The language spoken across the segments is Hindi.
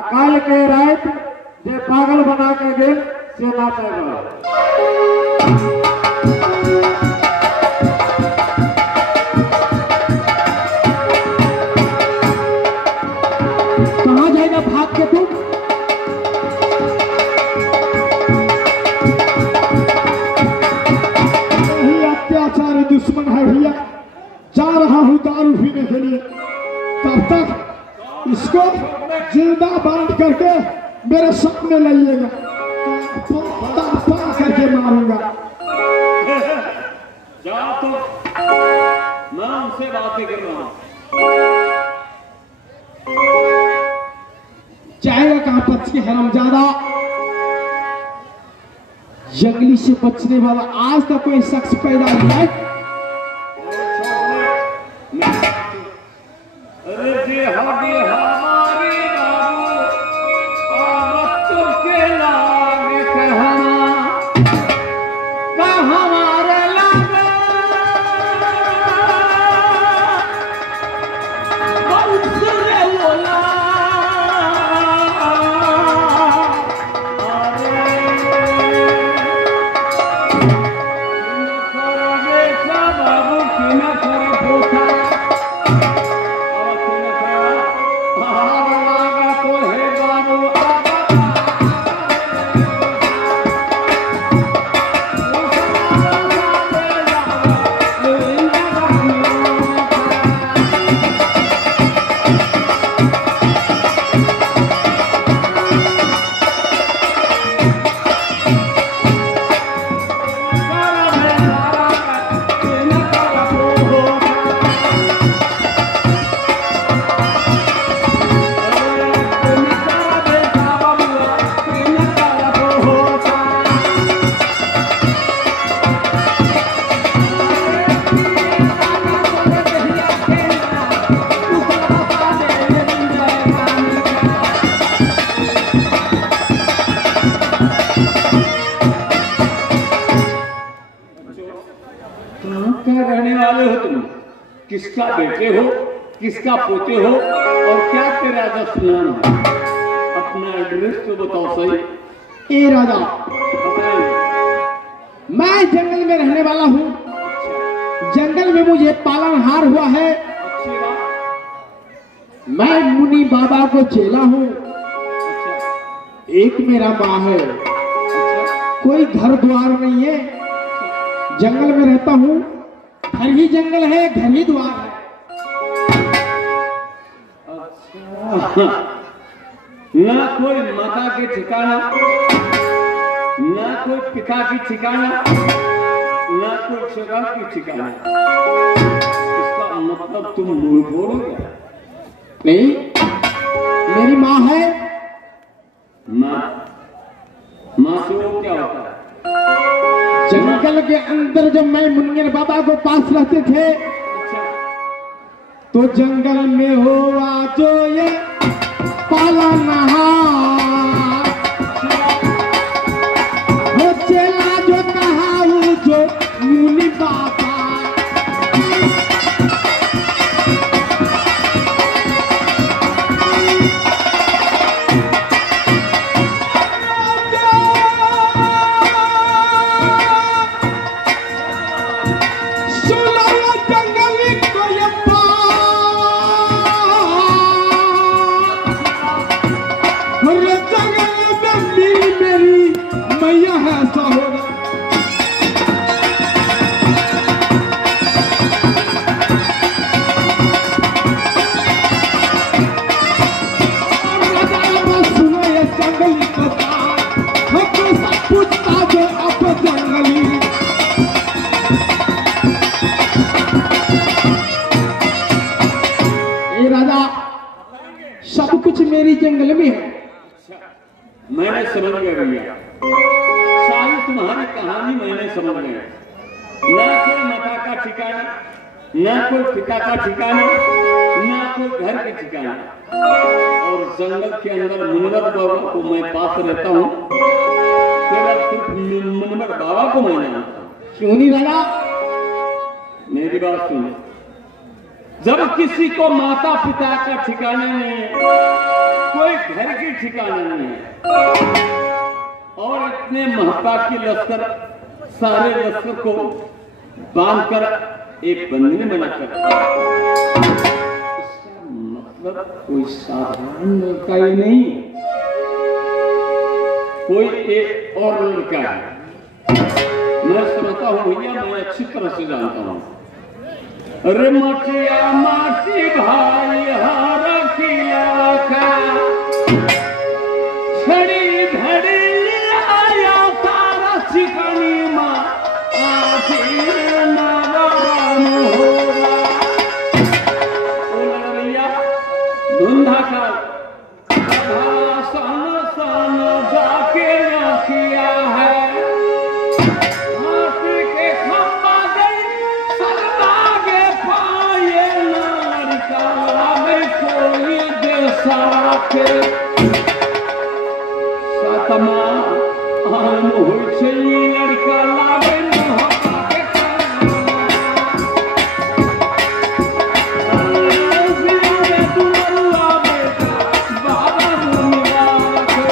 अकाल के रात जे पागल बना के गेल से नाचे कहाँ जाएगा भाग के तुम? अत्याचारी दुश्मन है भैया, जा रहा हूँ दारू पीने के लिए। तब तक इसको जिंदा बांध करके मेरे सामने लाइएगा, करके मारूंगा। जाओ तो मैं उनसे बातें कर रहा हूँ। जाएगा कहाँ पक्षी हरामजादा? जंगली से बचने वाला आज तक कोई शख्स पैदा नहीं है। अरे जी हमारी बाबू औरत के लागे हमारे लागे बंसुरे बोला रहने वाले हो तुम? किसका बेटे हो, किसका पोते हो और क्या तेरा राजा नाम है? अपना एड्रेस तो बताओ सही। ए राजा, मैं जंगल में रहने वाला हूँ। जंगल में मुझे पालनहार हुआ है। मैं मुनि बाबा को चेला हूँ। एक मेरा माँ है। कोई घर द्वार नहीं है। जंगल में रहता हूँ। घर ही जंगल है, घर ही द्वार है। अच्छा, ना कोई माता के ठिकाना, ना कोई पिता की ठिकाना, ना कोई जगह की ठिकाना। इसका मतलब तुम मूर्ख हो गया? नहीं, मेरी माँ है। माँ से वो क्या होता है? जंगल के अंदर जब मैं मुनियर बाबा को पास रहते थे, तो जंगल में हुआ जो ये पालनहार, वो चेला जो कहा वो जो मुनि बाबा। सब कुछ मेरी जंगल में है। मैंने समझ गया भैया, सारी तुम्हारी कहानी मैंने समझ गया। ना कोई माता का ठिकाना, ना कोई पिता का ठिकाना, ना कोई घर के ठिकाना, और जंगल के अंदर मुनिवर बाबा को मैं पास रहता हूँ। केवल सिर्फ मुनिवर बाबा को मैं जानता हूँ। क्यों नहीं लगा? मेरी बात सुनो, जब किसी को माता पिता का ठिकाना नहीं है, कोई घर की ठिकाना नहीं है, और इतने महपा की लश्कर सारे लश्कर को बांधकर एक बंधन बनाकर, इसका मतलब कोई साधारण लड़का ही नहीं, कोई एक और लड़का है। मैं समझता हूँ भैया, मैं अच्छी तरह से जानता हूँ। अरे मटिया माटी भाई हर किला का छड़ी धड़ी आया तारा चिकनी माँ आखिर नारायण होगा। ओ भैया धुंधा का सन सन जाके किया है, सतमा आम होइ छै लड़का लागे महका के जिया दुलरुआ बेटा बाबा मुनिया के दुलरुआ बाबा मुनिया के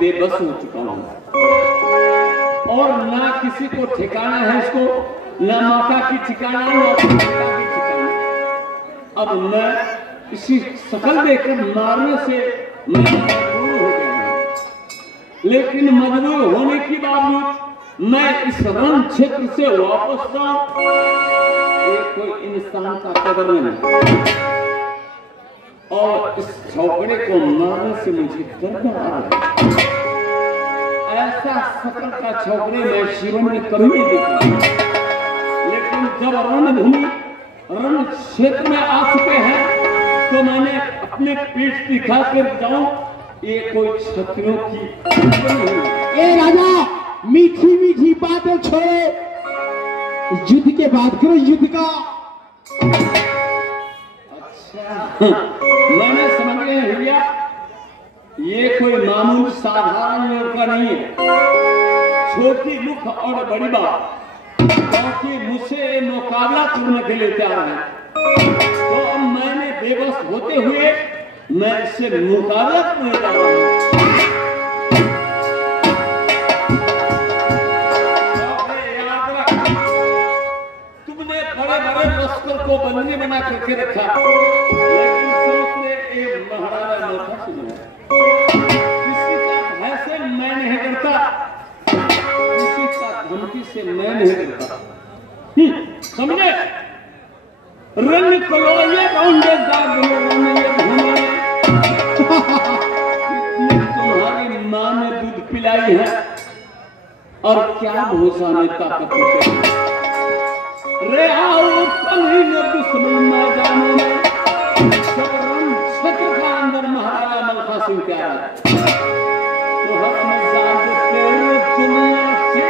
बेबस हो चुका हूं, और ना किसी को ठिकाना है इसको, ना माता की ठिकाना, ना पिता की ठिकाना। अब मैं इसी शकल देखकर मारने से मैं मजबूर हो गया हूं, लेकिन मजबूर होने के बावजूद मैं इस रण क्षेत्र से वापस जाऊं, कोई इंसान का कदर नहीं, और इस झोपड़े को मारने से मुझे दर्द आ रहा है। ऐसा सकल का झोपड़े मैं जीवन में कभी नहीं देखा, लेकिन जब रणभूमि रण क्षेत्र में आ चुके हैं तो मैंने अपने पीठ दिखा कर जाऊं, ये कोई क्षत्रियों की। ए राजा, मीठी मीठी बातें छोड़ो, युद्ध के बात करो, युद्ध का। मैंने समझ गए भैया, ये कोई मामूली साधारण लड़का नहीं है, छोटी मुख और बड़ी बात, क्योंकि मुझसे मुकाबला करने के लिए तैयार है। तो अब मैंने बेबस होते हुए मैं इससे मुकाबला करने जा रहा हूं। याद रख, तुमने बड़े बड़े लश्कर को बंदी बना करके रखा, लेकिन सोचते ये महाराजा नौखा सुना, किसी का भय से मैं नहीं करता, किसी का धमकी से मैं नहीं करता, समझे? रंग कलोये रौंडे जागले रंगे घूमे, तुम्हारी माँ ने दूध पिलाई है और क्या भूसा में ताकत होती रे, आओ कभी न दुश्मन मैदानों में, सब रण क्षेत्र का अंदर महाराजा मलखा सिंह क्या है, तो हम जागते दुनिया से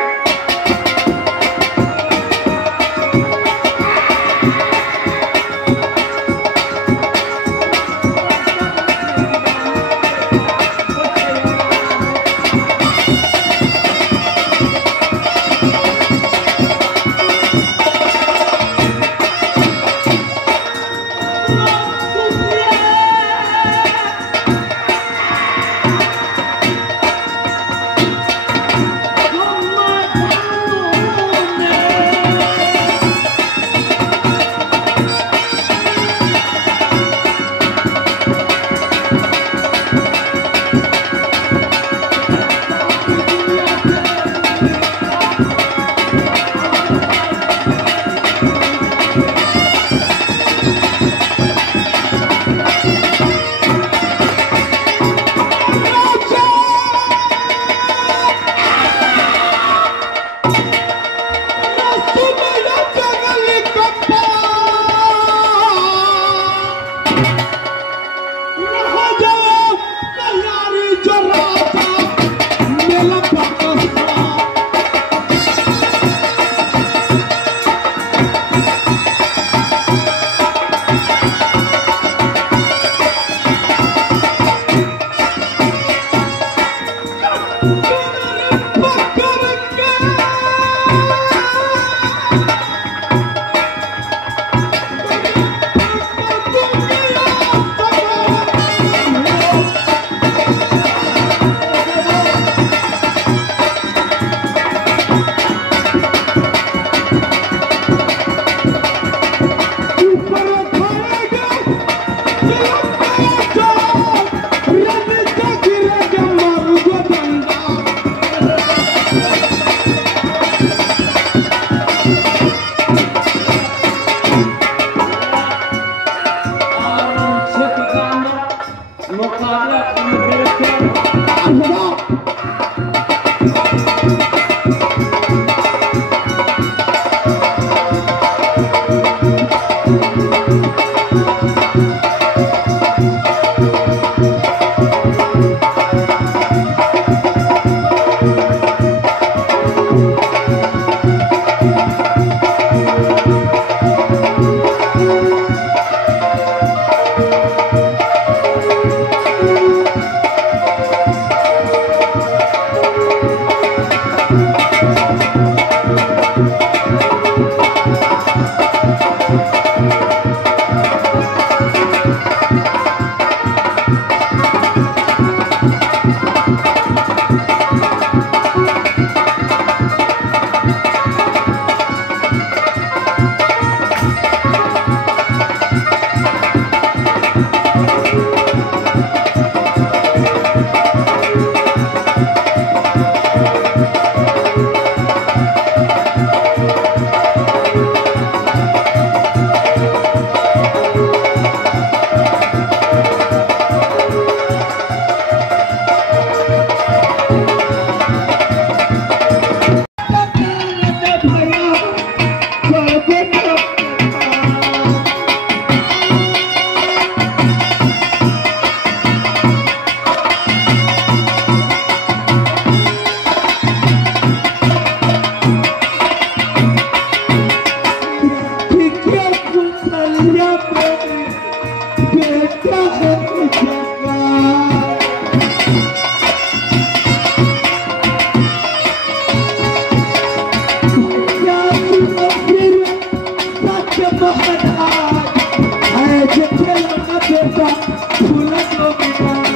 फूल को मिटा